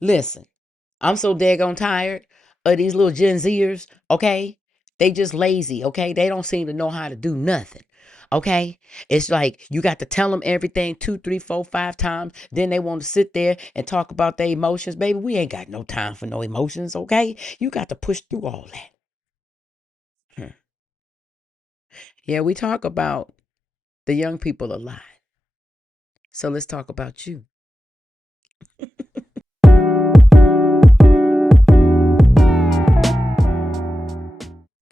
Listen, I'm so daggone tired of these little Gen Zers, okay? They just lazy, okay? They don't seem to know how to do nothing, okay? It's like you got to tell them everything two, three, four, five times. Then they want to sit there and talk about their emotions. Baby, we ain't got no time for no emotions, okay? You got to push through all that. Hmm. Yeah, we talk about the young people a lot. So let's talk about you.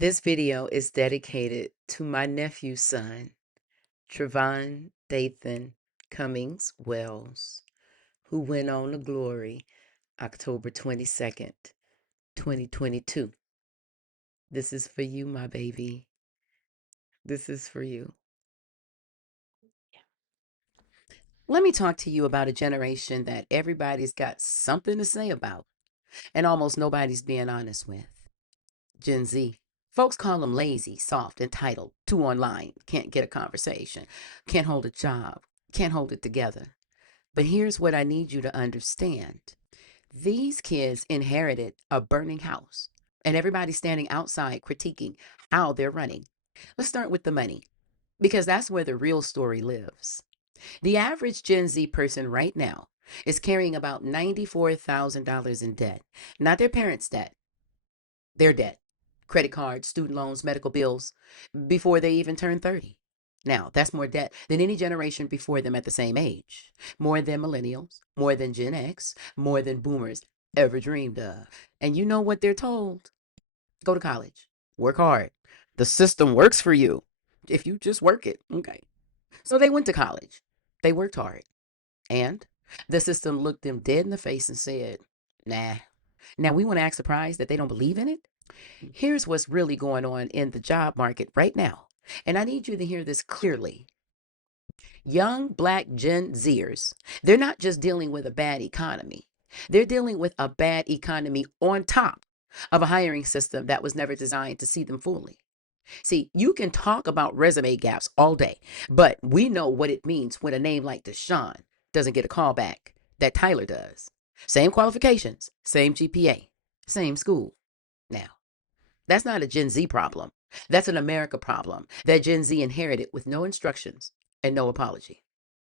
This video is dedicated to my nephew's son, Trevon Dathan Cummings Wells, who went on to glory October 22nd, 2022. This is for you, my baby. This is for you. Let me talk to you about a generation that everybody's got something to say about, and almost nobody's being honest with. Gen Z. Folks call them lazy, soft, entitled, too online, can't get a conversation, can't hold a job, can't hold it together. But here's what I need you to understand. These kids inherited a burning house, and everybody's standing outside critiquing how they're running. Let's start with the money, because that's where the real story lives. The average Gen Z person right now is carrying about $94,000 in debt, not their parents' debt, their debt, credit cards, student loans, medical bills, before they even turn 30. Now, that's more debt than any generation before them at the same age. More than millennials, more than Gen X, more than boomers ever dreamed of. And you know what they're told? Go to college, work hard. The system works for you if you just work it. Okay. So they went to college, they worked hard, and the system looked them dead in the face and said, nah. Now we want to act surprised that they don't believe in it. Here's what's really going on in the job market right now. And I need you to hear this clearly. Young black Gen Zers, they're not just dealing with a bad economy, they're dealing with a bad economy on top of a hiring system that was never designed to see them fully. See, you can talk about resume gaps all day, but we know what it means when a name like Deshaun doesn't get a call back that Tyler does. Same qualifications, same GPA, same school. Now, that's not a Gen Z problem. That's an America problem that Gen Z inherited with no instructions and no apology.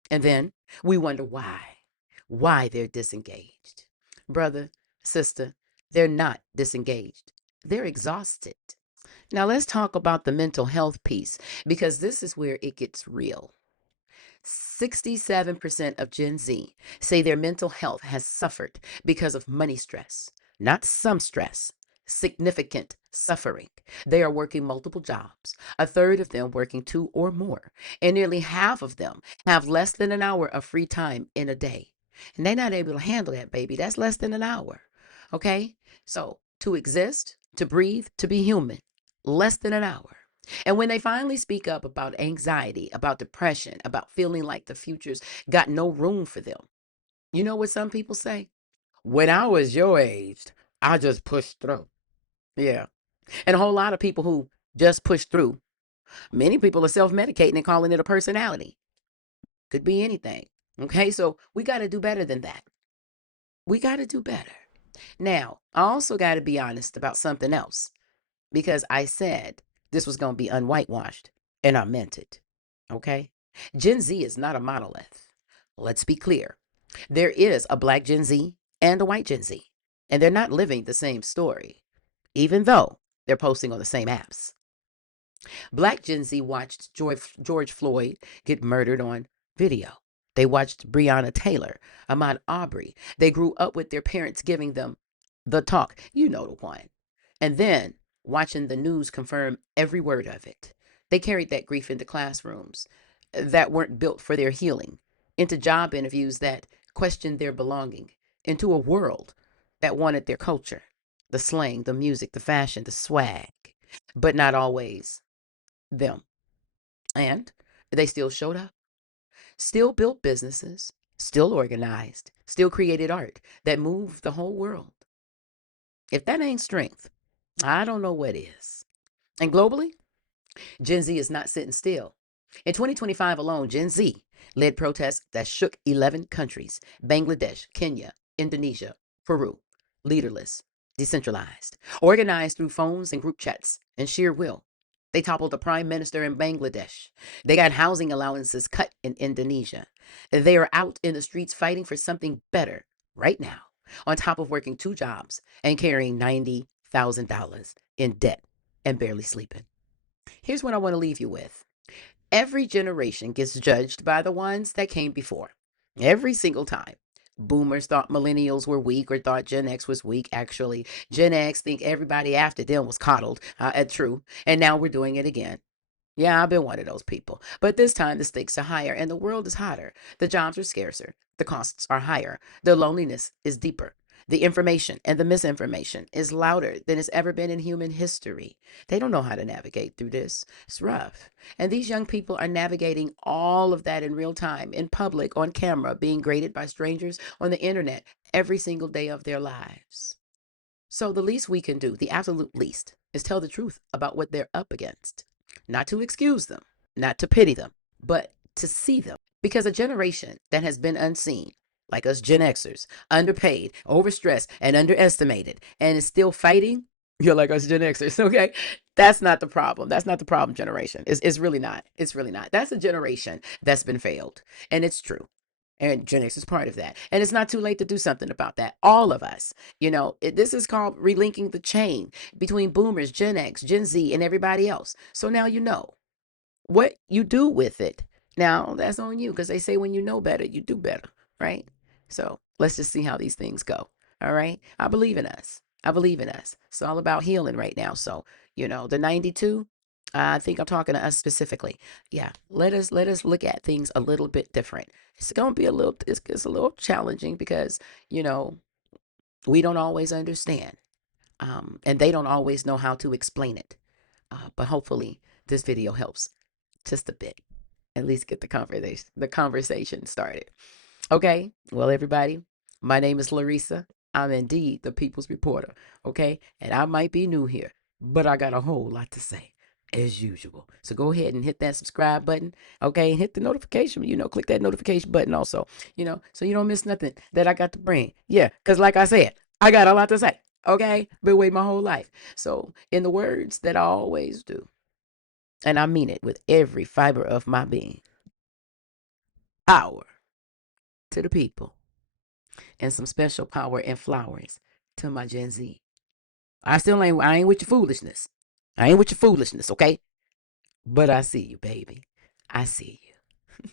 And then we wonder why they're disengaged. Brother, sister, they're not disengaged. They're exhausted. Now let's talk about the mental health piece because this is where it gets real. 67% of Gen Z say their mental health has suffered because of money stress, not some stress, significant suffering. They are working multiple jobs, a third of them working two or more, and nearly half of them have less than an hour of free time in a day. And they're not able to handle that, baby. That's less than an hour. Okay? So to exist, to breathe, to be human, less than an hour. And when they finally speak up about anxiety, about depression, about feeling like the future's got no room for them, you know what some people say? When I was your age, I just pushed through. Yeah. And a whole lot of people who just push through, many people are self medicating and calling it a personality. Could be anything. Okay. So we got to do better than that. We got to do better. Now, I also got to be honest about something else because I said this was going to be unwhitewashed, and I meant it. Okay? Gen Z is not a monolith. Let's be clear. There is a black Gen Z and a white Gen Z, and they're not living the same story, even though they're posting on the same apps. Black Gen Z watched George Floyd get murdered on video. They watched Breonna Taylor, Ahmaud Arbery. They grew up with their parents giving them the talk. You know the one. And then watching the news confirm every word of it. They carried that grief into classrooms that weren't built for their healing, into job interviews that questioned their belonging, into a world that wanted their culture, the slang, the music, the fashion, the swag, but not always them. And they still showed up, still built businesses, still organized, still created art that moved the whole world. If that ain't strength, I don't know what is. And globally, Gen Z is not sitting still. In 2025 alone, Gen Z led protests that shook 11 countries: Bangladesh, Kenya, Indonesia. Peru, leaderless, decentralized, organized through phones and group chats and sheer will. They toppled the prime minister in Bangladesh. They got housing allowances cut in Indonesia. They are out in the streets fighting for something better right now, on top of working two jobs and carrying $90,000 in debt and barely sleeping. Here's what I want to leave you with. Every generation gets judged by the ones that came before. Every single time. Boomers thought millennials were weak or thought Gen X was weak. Actually, Gen X think everybody after them was coddled. True. And now we're doing it again. Yeah, I've been one of those people. But this time the stakes are higher and the world is hotter. The jobs are scarcer. The costs are higher. The loneliness is deeper. The information and the misinformation is louder than it's ever been in human history. They don't know how to navigate through this. It's rough. And these young people are navigating all of that in real time, in public, on camera, being graded by strangers on the internet every single day of their lives. So the least we can do, the absolute least, is tell the truth about what they're up against. Not to excuse them, not to pity them, but to see them. Because a generation that has been unseen, like us Gen Xers, underpaid, overstressed, and underestimated, and is still fighting, you're like us Gen Xers, okay? That's not the problem. That's not the problem generation. It's really not. It's really not. That's a generation that's been failed. And it's true. And Gen X is part of that. And it's not too late to do something about that. All of us, this is called relinking the chain between boomers, Gen X, Gen Z, and everybody else. So now you know what you do with it. Now that's on you because they say when you know better, you do better, right? So let's just see how these things go. All right. I believe in us. I believe in us. It's all about healing right now. So, the 92, I think I'm talking to us specifically. Yeah, let us look at things a little bit different. It's gonna be it's a little challenging because you know we don't always understand, and they don't always know how to explain it. But hopefully, this video helps just a bit. At least get the conversation started. Okay, well, everybody, my name is Larissa. I'm indeed the People's Reporter. Okay, and I might be new here, but I got a whole lot to say, as usual. So go ahead and hit that subscribe button. Okay, and hit the notification. Click that notification button also. So you don't miss nothing that I got to bring. Yeah, because like I said, I got a lot to say. Okay, been waiting my whole life. So in the words that I always do, and I mean it with every fiber of my being, power to the people, and some special power and flowers to my Gen Z. I ain't with your foolishness. I ain't with your foolishness, okay? But I see you, baby. I see you.